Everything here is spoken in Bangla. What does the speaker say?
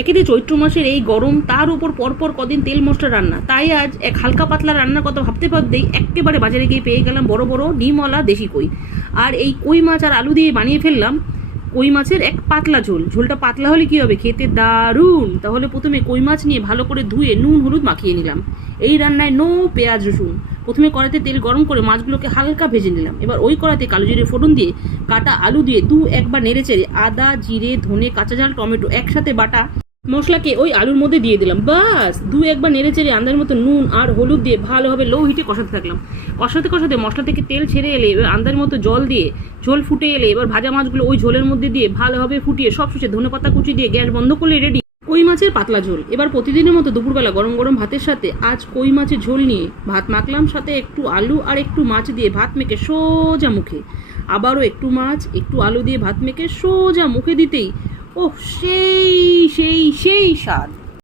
একেতে চৈত্র মাসের এই গরম, তার উপর পরপর কদিন তেল মশলা রান্না, তাই আজ এক হালকা পাতলা রান্নার কথা ভাবতে ভাবতেই একেবারে বাজারে গিয়ে পেয়ে গেলাম বড় বড় ডিমওয়ালা দেশি কই। আর এই কই মাছ আর আলু দিয়ে বানিয়ে ফেললাম কই মাছের এক পাতলা ঝোল। ঝোলটা পাতলা হলে কি হবে, খেতে দারুণ। তাহলে প্রথমে কই মাছ নিয়ে ভালো করে ধুয়ে নুন হলুদ মাখিয়ে নিলাম। এই রান্নায় নো পেঁয়াজ রসুন। প্রথমে কড়াইতে তেল গরম করে মাছগুলোকে হালকা ভেজে নিলাম। এবার ওই কড়াইতে কালো জিরে ফোড়ন দিয়ে কাটা আলু দিয়ে একবার নেড়ে চেড়ে আদা জিরে ধনে কাঁচা ঝাল টমেটো একসাথে বাটা মশলাকে ওই আলুর মধ্যে দিয়ে দিলাম। বাস একবার নেড়ে চেড়ে আন্দাজের মতো নুন আর হলুদ দিয়ে ভালোভাবে লো হিটে কষাতে থাকলাম। কষাতে কষাতে মশলা থেকে তেল ছেড়ে এলে এবার আন্দাজের মতো জল দিয়ে ঝোল ফুটে এলে এবার ভাজা মাছগুলো ওই ঝোলের মধ্যে দিয়ে ভালোভাবে ফুটিয়ে সব শেষে ধনেপাতা কুচি দিয়ে গ্যাস বন্ধ করলে রেডি কই মাছের পাতলা ঝোল। এবার প্রতিদিনের মতো দুপুরবেলা গরম গরম ভাতের সাথে আজ কই মাছের ঝোল নিয়ে ভাত মাখলাম, সাথে একটু আলু আর একটু মাছ দিয়ে ভাত মেখে সোজা মুখে। আবারও একটু মাছ একটু আলু দিয়ে ভাত মেখে সোজা মুখে দিতেই ওহ সেই সেই সেই স্বাদ।